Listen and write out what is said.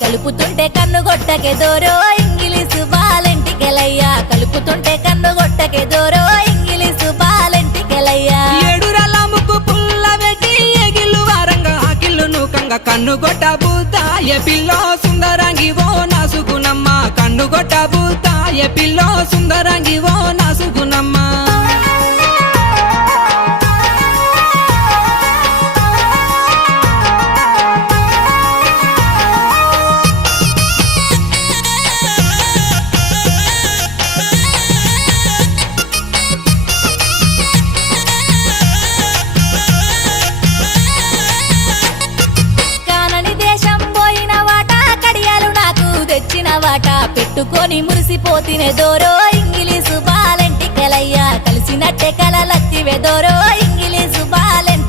కలుపుతుంటే కన్ను గొట్టకే దోరో ఇంగిలీసు బాలెంటికెలయ్యా కలుపుతుంటే కన్ను గొట్టకే దోరో ఇంగిలీసు బాలెంటికెలయ్యా ఏడురల ముక్కు పుల్ల పెట్టి ఎగిల్లు వారంగా ఆకిల్లు నూకంగా కన్ను గొట్ట బూతాయ పిల్లో సుందరంగి ఓ నాసుగునమ్మ కన్ను గొట్ట బూతాయ పిల్లో సుందరంగి ఓ నాసుగునమ్మ వాట పెట్టుకొని మురిసిపోతినే దోరో ఇంగిలీసు బాలెంటికెలయ్యా కలిసినట్టే కలలత్తివే దోరో ఇంగిలీసు బాలెంటి